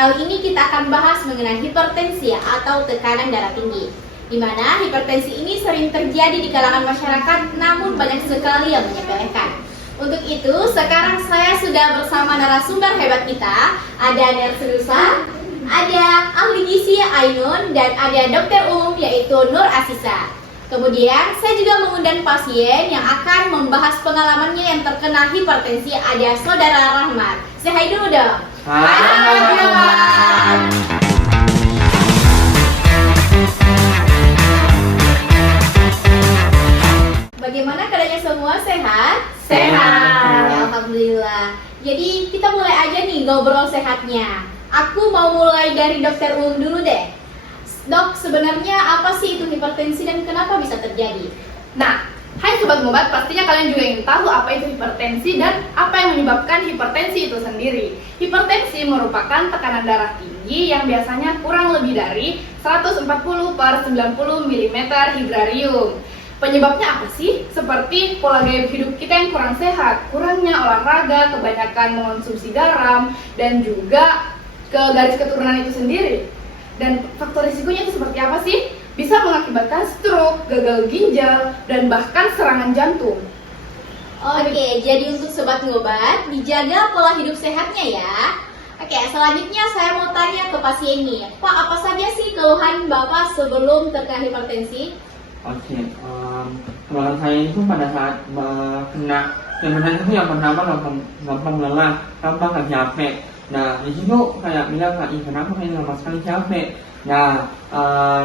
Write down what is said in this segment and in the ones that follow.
Kali ini kita akan bahas mengenai hipertensi atau tekanan darah tinggi, di mana hipertensi ini sering terjadi di kalangan masyarakat, namun banyak sekali yang menyepelekan. Untuk itu, sekarang saya sudah bersama narasumber hebat kita, ada Nersusa, ada ahli gizi Ainun, dan ada dokter umum yaitu Nur Asisa. Kemudian, saya juga mengundang pasien yang akan membahas pengalamannya yang terkena hipertensi, ada Saudara Rahmat. Say hi dulu dong. Hai teman-teman. Bagaimana keadaannya semua? Sehat? Sehat. Alhamdulillah. Jadi kita mulai aja nih ngobrol sehatnya. Aku mau mulai dari dokter umum dulu deh. Dok, sebenarnya apa sih itu hipertensi dan kenapa bisa terjadi? Nah, hai Sobat Ngobat, pastinya kalian juga ingin tahu apa itu hipertensi dan apa yang menyebabkan hipertensi itu sendiri. Hipertensi merupakan tekanan darah tinggi yang biasanya kurang lebih dari 140/90 mm hidrardium. Penyebabnya apa sih? Seperti pola gaya hidup kita yang kurang sehat, kurangnya olahraga, kebanyakan mengonsumsi garam, dan juga ke garis keturunan itu sendiri. Dan faktor risikonya itu seperti apa sih? Bisa mengakibatkan stroke, gagal ginjal, dan bahkan serangan jantung. Oke, jadi untuk Sobat Ngobat, dijaga pola hidup sehatnya ya. Oke, selanjutnya saya mau tanya ke pasien nih, Pak, apa saja sih keluhan Bapak sebelum terkena hipertensi? Oke, keluhan saya itu pada saat kena sebenarnya itu yang pertama gampang lelah, gampang capek. Nah, di situ kayak bilang Kak, kenapa saya lama sekali capek? Nah,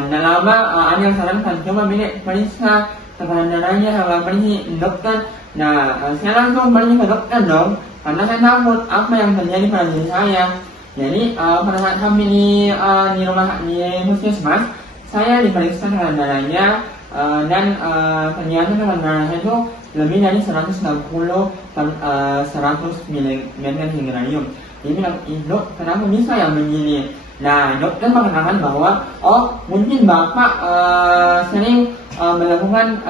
lama ada yang sarankan coba periksa tekanan darahnya sama pergi dokter. Nah, saya langsung pergi ke dokter dong, karena saya takut apa yang terjadi pada diri saya. Jadi pada saat kami di rumah di puskesmas, saya diperiksa tekanan darahnya. Dan ternyata tekanan darahnya itu lebih dari 160/100 mm hidrardium. Dia bilang, dok, kenapa bisa ya begini? Nah, dokter mengatakan bahwa, oh, mungkin bapak sering melakukan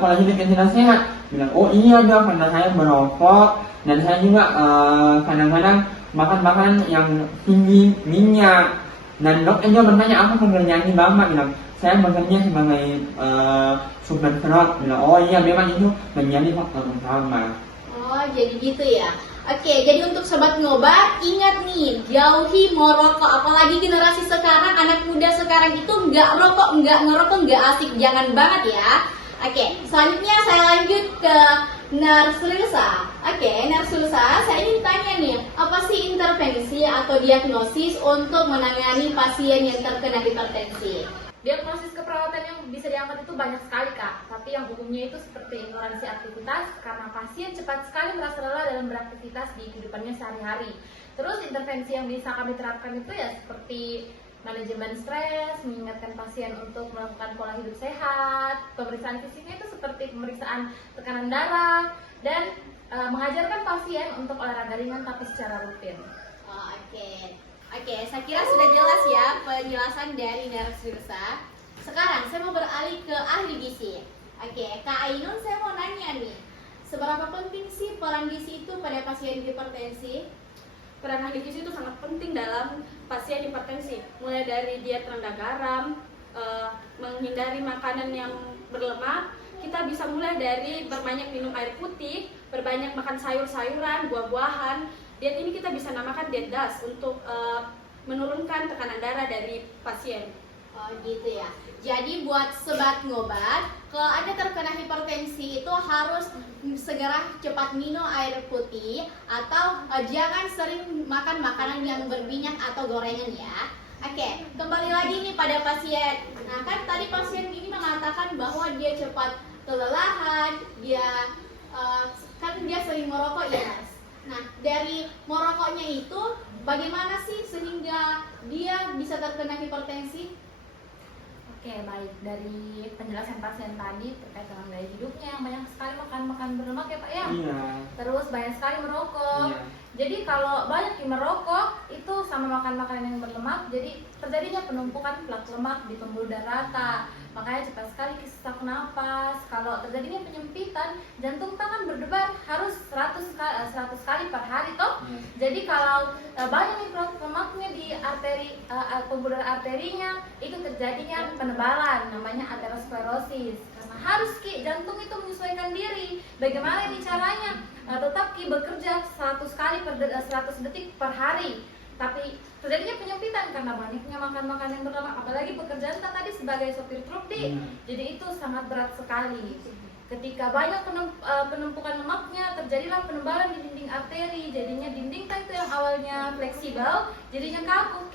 pola hidup yang tidak sehat. Bilang, oh iya dok, karena saya merokok dan saya juga kadang-kadang makan makanan yang tinggi minyak. Dan dokter juga bertanya apa pekerjaan bapak? Bilang, saya bekerja sebagai supir truk. Bilang, oh iya memang itu menjadi faktor utama. Oh, jadi gitu ya. Oke, jadi untuk Sobat Ngobat, ingat nih, jauhi merokok. Apalagi generasi sekarang, anak muda sekarang itu nggak ngerokok, nggak asik. Jangan banget ya. Oke, selanjutnya saya lanjut ke Nersusa. Oke, Nersusa, saya ingin tanya nih, apa sih intervensi atau diagnosis untuk menangani pasien yang terkena hipertensi? Diagnosis keperawatan yang bisa diangkat itu banyak sekali Kak, tapi yang umumnya itu seperti ignoransi aktivitas karena pasien cepat sekali merasa lelah dalam beraktivitas di kehidupannya sehari-hari. Terus intervensi yang bisa kami terapkan itu ya seperti manajemen stres, mengingatkan pasien untuk melakukan pola hidup sehat, pemeriksaan fisiknya itu seperti pemeriksaan tekanan darah, dan mengajarkan pasien untuk olahraga ringan tapi secara rutin. Oke, saya kira sudah jelas ya penjelasan dari Nersusa. Sekarang saya mau beralih ke ahli gizi. Oke, Kak Ainun, saya mau nanya nih, seberapa penting sih peran gizi itu pada pasien hipertensi? Peran ahli gizi itu sangat penting dalam pasien hipertensi, mulai dari diet rendah garam, menghindari makanan yang berlemak. Kita bisa mulai dari berbanyak minum air putih, berbanyak makan sayur-sayuran, buah-buahan. Diet ini kita bisa namakan diet DAS untuk menurunkan tekanan darah dari pasien. Oh gitu ya. Jadi buat Sobat Ngobat, kalau Anda terkena hipertensi itu harus segera cepat minum air putih atau jangan sering makan makanan yang berminyak atau gorengan ya. Oke, kembali lagi nih pada pasien. Nah kan tadi pasien ini mengatakan bahwa dia cepat kelelahan, dia kan dia sering merokok ya Mas. Nah, dari merokoknya itu bagaimana sih sehingga dia bisa terkena hipertensi? Oke, baik. Dari penjelasan pasien tadi terkait dengan gaya hidupnya yang banyak sekali makan berlemak ya Pak ya? Iya. Terus banyak sekali merokok. Iya. Jadi kalau banyak yang merokok itu sama makan makanan yang berlemak, jadi terjadinya penumpukan plak lemak di pembuluh darah rata. Makanya cepat sekali sesak napas. Kalau terjadinya penyempitan, jantung tangan berdebar harus 100 kali per hari toh. Jadi kalau banyak nih plak lemaknya di pembuluh arterinya itu terjadinya penebalan, namanya aterosklerosis. Karena harus jantung itu menyesuaikan diri. Bagaimana ini caranya? Tetap bekerja 100 kali 100 detik per hari. Tapi terjadinya penyempitan karena banyaknya makan makanan yang berlemak. Apalagi pekerjaan tadi sebagai sopir truk jadi itu sangat berat sekali. Ketika banyak penumpukan lemaknya, terjadilah penebalan di dinding arteri. Jadinya dinding itu yang awalnya fleksibel, jadinya kaku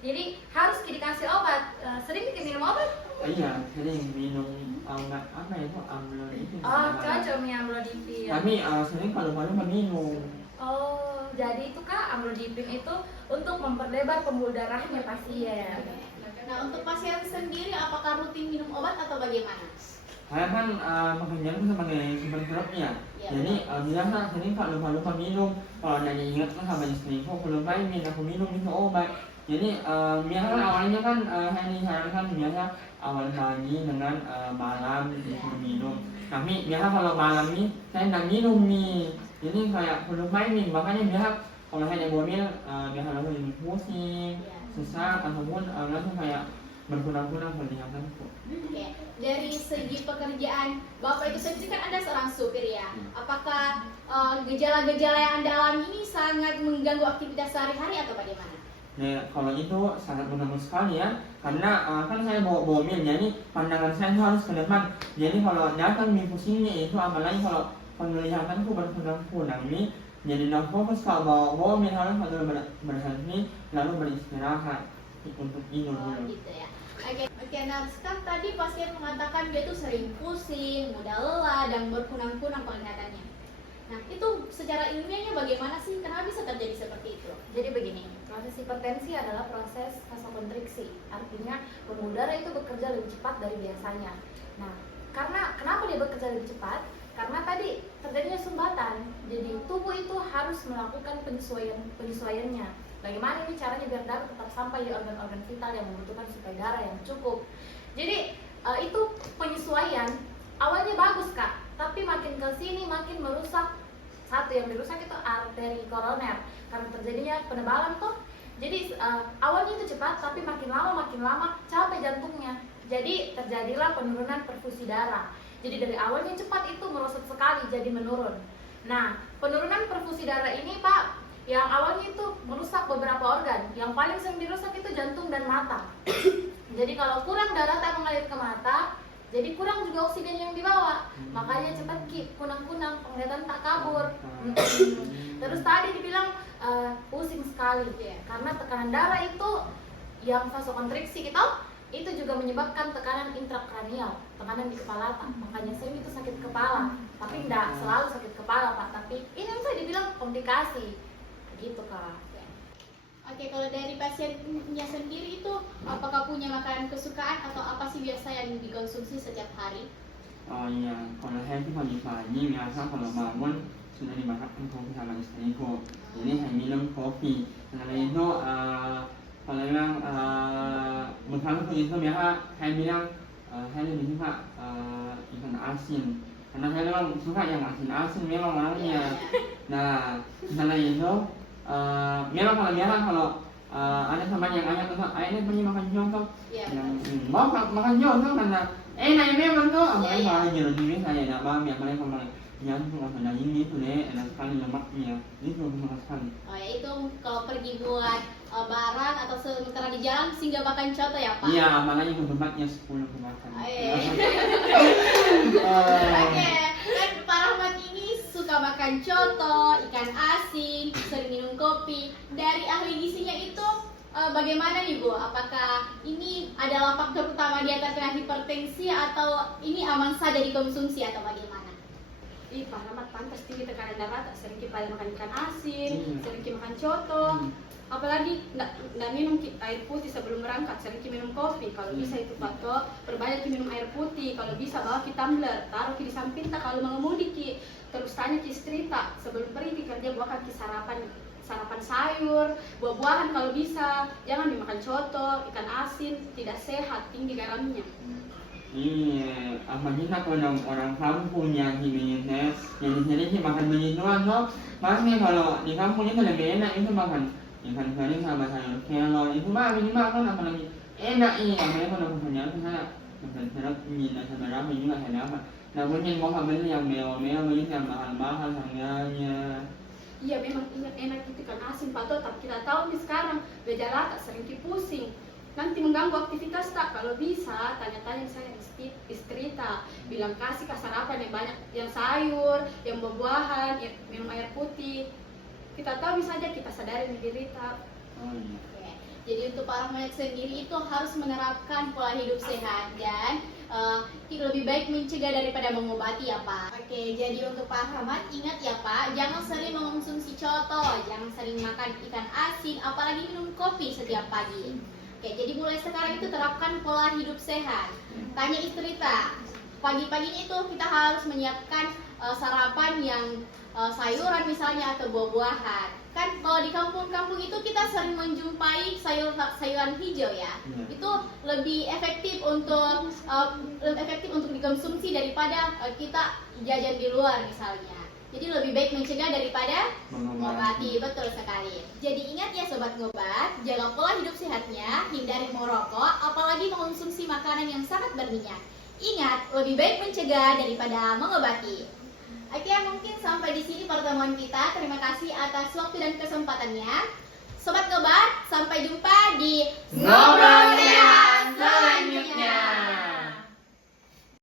Jadi harus dikasih obat. Sering minum obat? Iya, sering minum obat apa itu amlodipin. Cocok nih amlodipin. Kami sering kalau minum. Oh, jadi itu Kak, amlodipin itu untuk memperlebar pembuluh darahnya pasien. Nah, untuk pasien sendiri apakah rutin minum obat atau bagaimana? Saya kan pekerjaan sebagai super truknya. Ya, Jadi biasa sering kalau lupa minum, kalau nanya ingat kan sama istri aku lupain aku minum itu obat. Jadi biasa kan awalnya kan saya disarankan biasa awal pagi dengan malam disuruh minum. Tapi biasa kalau malam nih saya nggak minum nih. Jadi kayak lupain nih, makanya biasa kalau saya naik mobil biasa langsung pusing, susah ataupun langsung kayak berkurang-kurang pendengaranku. Oke, dari segi pekerjaan Bapak itu sendiri kan Anda seorang supir ya. Apakah gejala-gejala yang Anda alami ini sangat mengganggu aktivitas sehari-hari atau bagaimana? Nah, kalau itu sangat mengganggu sekali ya, karena kan saya bawa mobil, jadi pandangan saya itu harus ke depan. Jadi kalau datang di pusingnya itu, apalagi kalau penglihatanku berkurang-kurang nih, jadi nggak fokus kalau bawa mobil harus berhenti lalu beristirahat untuk tidur dulu. Gitu ya. Oke, nah kan tadi pasien mengatakan dia tuh sering pusing, mudah lelah, dan berkunang-kunang penglihatannya. Nah, itu secara ilmiahnya bagaimana sih? Kenapa bisa terjadi seperti itu? Jadi begini, proses hipertensi adalah proses vasokonstriksi. Artinya pembuluh darah itu bekerja lebih cepat dari biasanya. Nah, karena kenapa dia bekerja lebih cepat? Karena tadi terjadinya sumbatan. Jadi tubuh itu harus melakukan penyesuaiannya. Bagaimana ini caranya biar darah tetap sampai di organ-organ vital yang membutuhkan suplai darah yang cukup. Jadi itu penyesuaian awalnya bagus Kak, tapi makin ke sini makin merusak. Satu yang dirusak itu arteri koroner karena terjadinya penebalan tuh. Jadi awalnya itu cepat, tapi makin lama capek jantungnya. Jadi terjadilah penurunan perfusi darah. Jadi dari awalnya cepat itu merosot sekali jadi menurun. Nah, penurunan perfusi darah ini Pak, yang awalnya itu merusak beberapa organ. Yang paling sering dirusak itu jantung dan mata. Jadi kalau kurang darah tak mengalir ke mata, jadi kurang juga oksigen yang dibawa. Makanya cepat kunang-kunang, penglihatan tak kabur. Terus tadi dibilang pusing sekali karena tekanan darah itu yang vasokonstriksi kita itu juga menyebabkan tekanan intrakranial, tekanan di kepala Pak. Makanya sering itu sakit kepala, tapi tidak selalu sakit kepala Pak. Tapi ini yang saya dibilang komplikasi, gitu Kak. Oke, kalau dari pasiennya sendiri itu apakah punya makanan kesukaan atau apa sih biasa yang dikonsumsi setiap hari? Oh iya, kalau saya itu pagi-pagi biasa kalau bangun sudah dimakan kopi sama istriku. Jadi saya minum kopi. Setelah itu kalau memang bekalku itu biasa saya bilang saya lebih suka ikan asin. Karena saya memang suka yang asin-asin memang orangnya. Nah, setelah itu memang kalau biasa kalau ada teman yang ayah tuh, ayahnya punya makan contoh, mau makan contoh karena enak memang tuh, apalagi kalau jelas saya tidak paham ya, apalagi kalau jantung atau daging itu deh enak sekali lemaknya, itu enak sekali. Oh ya, itu kalau pergi buat barang atau sementara di jalan singgah makan contoh ya Pak? Iya, apalagi ke tempatnya 10 ke makan. Oke, kan Pak Rahmat ini suka makan coto, ikan asin, sering minum kopi. Dari ahli gizinya itu bagaimana nih Bu? Apakah ini adalah faktor utama dia terkena hipertensi atau ini aman saja dikonsumsi atau bagaimana? Pak Rahmat pantas tinggi tekanan darah, sering kita makan ikan asin, sering kita makan coto, apalagi nggak minum air putih sebelum berangkat, sering kita minum kopi. Kalau bisa itu Pak Toh, perbanyak minum air putih. Kalau bisa bawa kita tumbler, taruh di samping tak kalau mengemudi terus tanya ke istri tak sebelum pergi kerja buahkan sarapan sayur, buah-buahan kalau bisa, jangan dimakan coto, ikan asin, tidak sehat, tinggi garamnya. Iya, apalagi kalau orang kampung yang diminum, jadi sih makan begituan loh. Pasti kalau di kampung itu lebih enak itu makan ikan-ikan sama sayur kelor itu mah minimal kan apalagi enak ini namanya kalau punya kan saya ingin sebenarnya ini nggak ada apa. Nah mungkin mau beli yang mewah-mewah beli yang mahal-mahal harganya. Iya memang enak itu ikan asin Pak Toto, tapi kita tahu nih sekarang gejala tak sering pusing. Nanti mengganggu aktivitas tak, kalau bisa tanya-tanya saya istri tak, bilang kasih sarapan yang banyak, yang sayur, yang buah-buahan, yang minum air putih. Kita tahu bisa aja kita sadari diri tak. Oh iya. Oke. Jadi untuk para remaja sendiri itu harus menerapkan pola hidup sehat dan lebih baik mencegah daripada mengobati ya Pak. Oke, jadi untuk Pak Ahmad ingat ya Pak, jangan sering mengonsumsi coto, jangan sering makan ikan asin, apalagi minum kopi setiap pagi. Oke, jadi mulai sekarang itu terapkan pola hidup sehat. Tanya istri tak, pagi-paginya itu kita harus menyiapkan sarapan yang sayuran misalnya atau buah-buahan. Kan kalau di kampung-kampung itu kita sering menjumpai sayuran hijau ya. Itu lebih efektif untuk dikonsumsi daripada kita jajan di luar misalnya. Jadi lebih baik mencegah daripada mengobati, betul sekali. Jadi ingat ya Sobat Ngobat, jaga pola hidup sehatnya, hindari merokok, apalagi mengonsumsi makanan yang sangat berminyak. Ingat, lebih baik mencegah daripada mengobati. Oke, mungkin sampai di sini pertemuan kita. Terima kasih atas waktu dan kesempatannya. Sobat Ngobat, sampai jumpa di Ngobrol Sehat.